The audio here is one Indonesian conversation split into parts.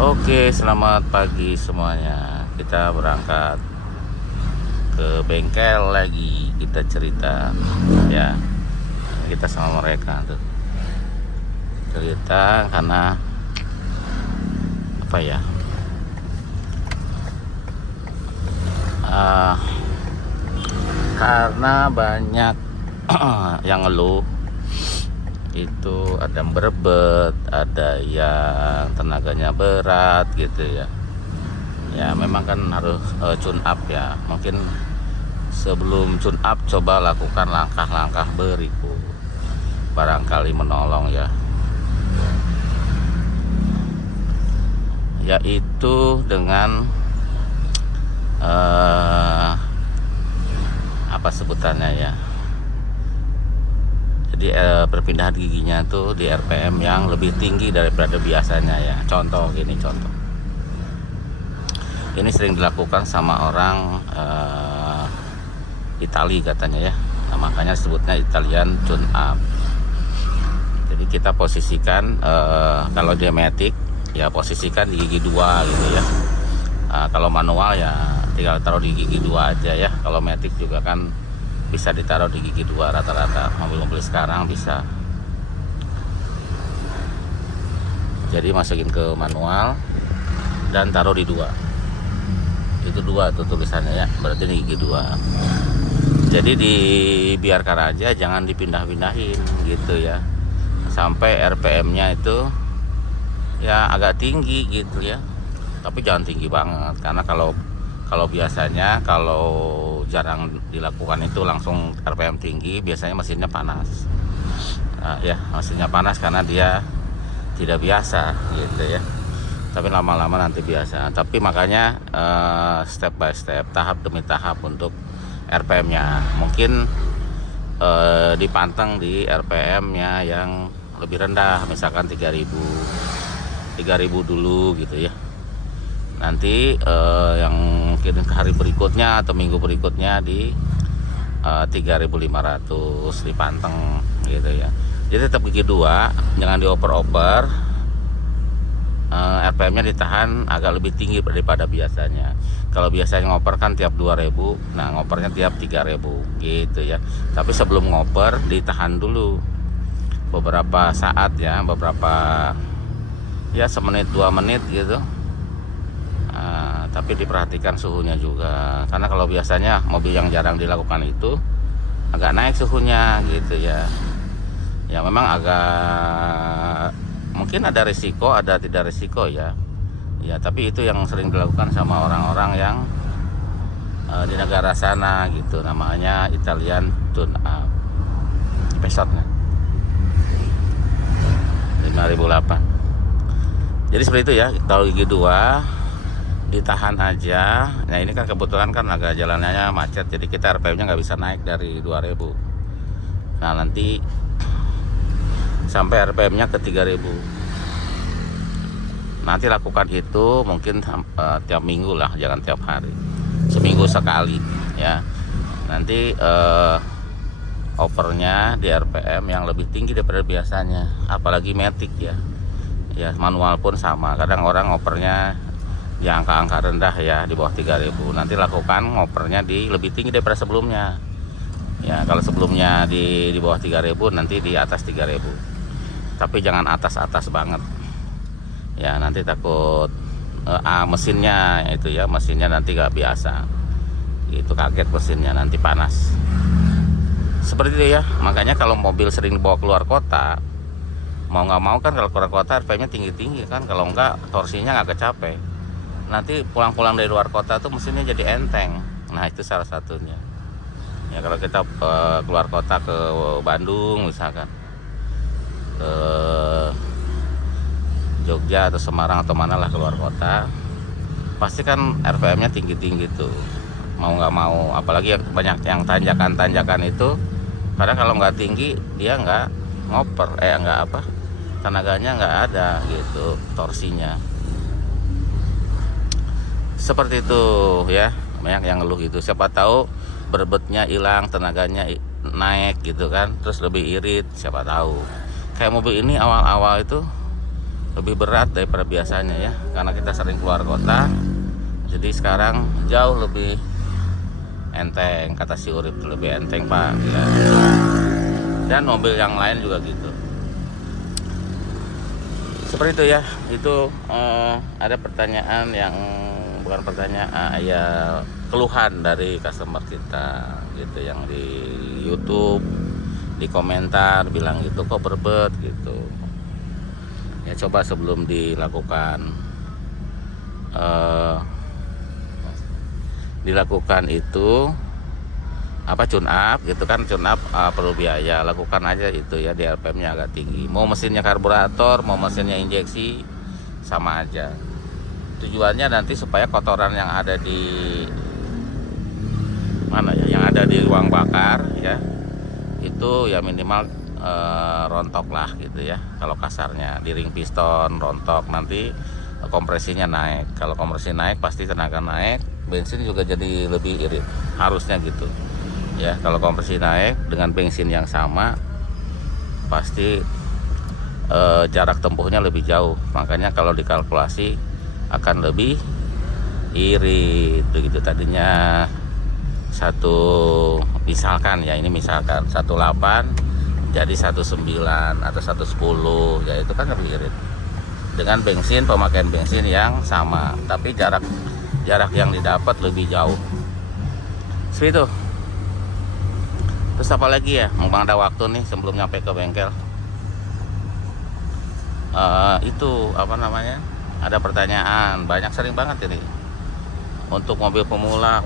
Oke, selamat pagi semuanya. Kita berangkat ke bengkel lagi. Kita cerita, ya. Kita sama mereka tuh cerita karena apa ya? Ah, karena banyak yang ngeluh itu, ada yang berebet, ada yang tenaganya berat gitu ya. Ya memang kan harus tune up ya. Mungkin sebelum tune up coba lakukan langkah-langkah berikut, barangkali menolong ya, yaitu dengan apa sebutannya ya. Jadi perpindahan giginya tuh di RPM yang lebih tinggi daripada biasanya ya. Contoh gini, contoh ini sering dilakukan sama orang Itali katanya ya. Nah, makanya sebutnya Italian tune up. Jadi kita posisikan kalau dia matic ya posisikan di gigi 2 gitu ya. Kalau manual ya tinggal taruh di gigi 2 aja ya. Kalau matic juga kan bisa ditaruh di gigi 2 rata-rata mobil-mobil sekarang bisa. Jadi masukin ke manual dan taruh di 2. Itu 2 tuh tulisannya ya, berarti di gigi 2. Jadi dibiarkan aja, jangan dipindah-pindahin gitu ya, sampai RPM-nya itu ya agak tinggi gitu ya. Tapi jangan tinggi banget, karena kalau biasanya kalau jarang dilakukan itu langsung RPM tinggi, biasanya mesinnya panas. Ya mesinnya panas karena dia tidak biasa gitu ya. Tapi lama-lama nanti biasa. Tapi makanya step by step, tahap demi tahap untuk RPM-nya. Mungkin dipanteng di RPM-nya yang lebih rendah, misalkan 3000 dulu gitu ya. Nanti yang mungkin hari berikutnya atau minggu berikutnya di 3500 dipanteng gitu ya. Jadi tetap gigi 2, jangan dioper-oper. RPM-nya ditahan agak lebih tinggi daripada biasanya. Kalau biasanya ngoper kan tiap 2000, nah ngopernya tiap 3000 gitu ya. Tapi sebelum ngoper ditahan dulu beberapa saat ya, beberapa ya semenit 2 menit gitu. Tapi diperhatikan suhunya juga, karena kalau biasanya mobil yang jarang dilakukan itu agak naik suhunya gitu ya. Ya memang agak mungkin ada risiko, ada tidak risiko ya. Ya tapi itu yang sering dilakukan sama orang-orang yang di negara sana gitu, namanya Italian tune up. Pesotnya 5008. Jadi seperti itu ya. Kalau gigi 2 ditahan aja. Nah ini kan kebetulan kan agak jalanannya macet, jadi kita RPM-nya nggak bisa naik dari 2000. Nah nanti sampai RPM-nya ke 3000. Nanti lakukan itu mungkin tiap minggu lah, jangan tiap hari. Seminggu sekali ya. Nanti opernya di RPM yang lebih tinggi daripada biasanya, apalagi matic ya. Ya manual pun sama. Kadang orang opernya di angka-angka rendah ya, di bawah 3000. Nanti lakukan ngopernya di lebih tinggi daripada sebelumnya. Ya kalau sebelumnya di bawah 3000, nanti di atas 3000. Tapi jangan atas-atas banget. Ya nanti takut mesinnya itu ya, mesinnya nanti gak biasa. Itu kaget mesinnya, nanti panas. Seperti itu ya. Makanya kalau mobil sering dibawa keluar kota, mau nggak mau kan kalau keluar kota RPM-nya tinggi-tinggi kan, kalau enggak torsinya nggak kecapek. Nanti pulang-pulang dari luar kota tuh mesinnya jadi enteng. Nah itu salah satunya ya. Kalau kita keluar kota ke Bandung misalkan, ke Jogja atau Semarang atau mana lah keluar kota, pasti kan RPM-nya tinggi-tinggi tuh, mau nggak mau. Apalagi yang banyak yang tanjakan-tanjakan itu, karena kalau nggak tinggi dia nggak ngoper, nggak apa, tenaganya nggak ada gitu, torsinya. Seperti itu ya. Banyak yang ngeluh gitu, siapa tahu berebetnya hilang, tenaganya naik gitu kan, terus lebih irit, siapa tahu. Kayak mobil ini awal-awal itu lebih berat daripada biasanya ya, karena kita sering keluar kota. Jadi sekarang jauh lebih enteng, kata si Urip, lebih enteng Pak ya. Dan mobil yang lain juga gitu. Seperti itu ya. Itu ada pertanyaan yang bukan pertanyaan, ya keluhan dari customer kita gitu, yang di YouTube di komentar bilang gitu, kok berbet gitu ya. Coba sebelum dilakukan itu apa, tune up gitu kan, tune up perlu biaya, lakukan aja itu ya, di RPM-nya agak tinggi. Mau mesinnya karburator, mau mesinnya injeksi, sama aja. Tujuannya nanti supaya kotoran yang ada di mana ya, yang ada di ruang bakar ya, itu ya minimal rontok lah gitu ya. Kalau kasarnya di ring piston rontok, nanti kompresinya naik. Kalau kompresi naik pasti tenaga naik, bensin juga jadi lebih irit, harusnya gitu ya. Kalau kompresi naik dengan bensin yang sama, pasti jarak tempuhnya lebih jauh. Makanya kalau dikalkulasi akan lebih irit begitu. Tadinya misalkan ya, ini misalkan 18 jadi 19 atau 110 ya, itu kan lebih irit dengan bensin, pemakaian bensin yang sama, tapi jarak yang didapat lebih jauh. Seperti itu. Terus apa lagi ya, mumpung ada waktu nih sebelum nyampe ke bengkel. Itu apa namanya, ada pertanyaan banyak, sering banget ini untuk mobil pemula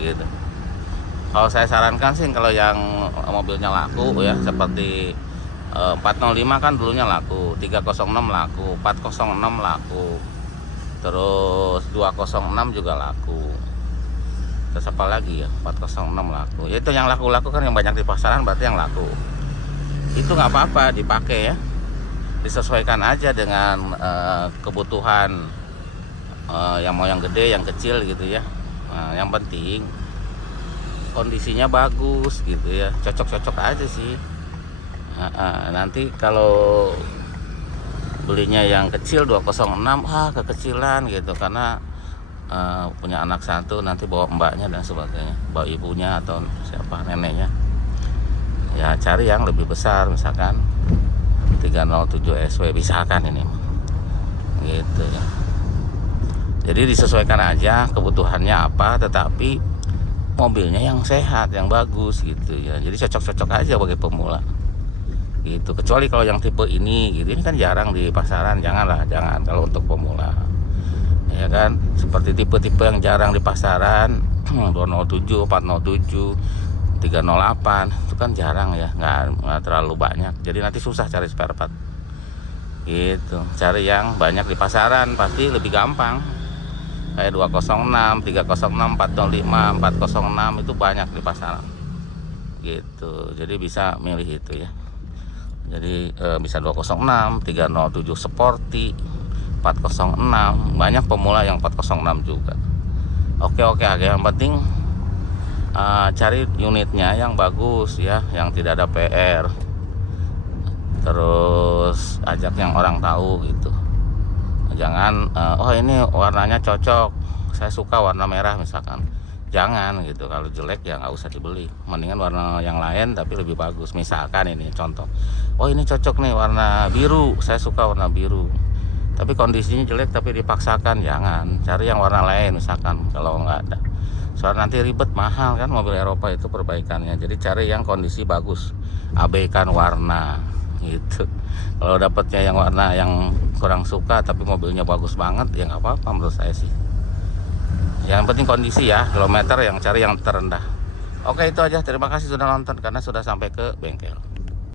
gitu. Kalau saya sarankan sih, kalau yang mobilnya laku ya, seperti 405 kan dulunya laku, 306 laku, 406 laku, terus 206 juga laku. Terus apa lagi ya, 406 laku. Ya itu yang laku-laku kan, yang banyak di pasaran berarti yang laku. Itu nggak apa-apa dipakai ya, disesuaikan aja dengan kebutuhan, yang mau yang gede, yang kecil gitu ya. Yang penting kondisinya bagus gitu ya, cocok-cocok aja sih. Nanti kalau belinya yang kecil 206, kekecilan gitu, karena punya anak satu, nanti bawa mbaknya dan sebagainya, bawa ibunya atau siapa, neneknya ya. Cari yang lebih besar, misalkan 307 SW misalkan ini gitu ya. Jadi disesuaikan aja kebutuhannya apa, tetapi mobilnya yang sehat, yang bagus gitu ya. Jadi cocok-cocok aja bagi pemula gitu. Kecuali kalau yang tipe ini gitu, ini kan jarang di pasaran, jangan kalau untuk pemula ya kan. Seperti tipe-tipe yang jarang di pasaran 207, 407, 308 itu kan jarang ya, nggak terlalu banyak. Jadi nanti susah cari spare part gitu. Cari yang banyak di pasaran pasti lebih gampang, kayak 206, 306, 405, 406 itu banyak di pasaran gitu. Jadi bisa milih itu ya. Jadi bisa 206, 307 Sporty, 406, banyak pemula yang 406 juga. Oke, yang penting cari unitnya yang bagus ya, yang tidak ada PR. Terus ajak yang orang tahu gitu. Jangan ini warnanya cocok, saya suka warna merah misalkan, jangan gitu. Kalau jelek ya nggak usah dibeli, mendingan warna yang lain tapi lebih bagus. Misalkan ini contoh, ini cocok nih warna biru, saya suka warna biru, tapi kondisinya jelek tapi dipaksakan, jangan. Cari yang warna lain misalkan kalau nggak ada, soalnya nanti ribet, mahal kan mobil Eropa itu perbaikannya. Jadi cari yang kondisi bagus, abaikan warna gitu. Kalau dapatnya yang warna yang kurang suka tapi mobilnya bagus banget, ya nggak apa-apa menurut saya sih. Yang penting kondisi ya, kilometer yang cari yang terendah. Oke, itu aja. Terima kasih sudah nonton, karena sudah sampai ke bengkel.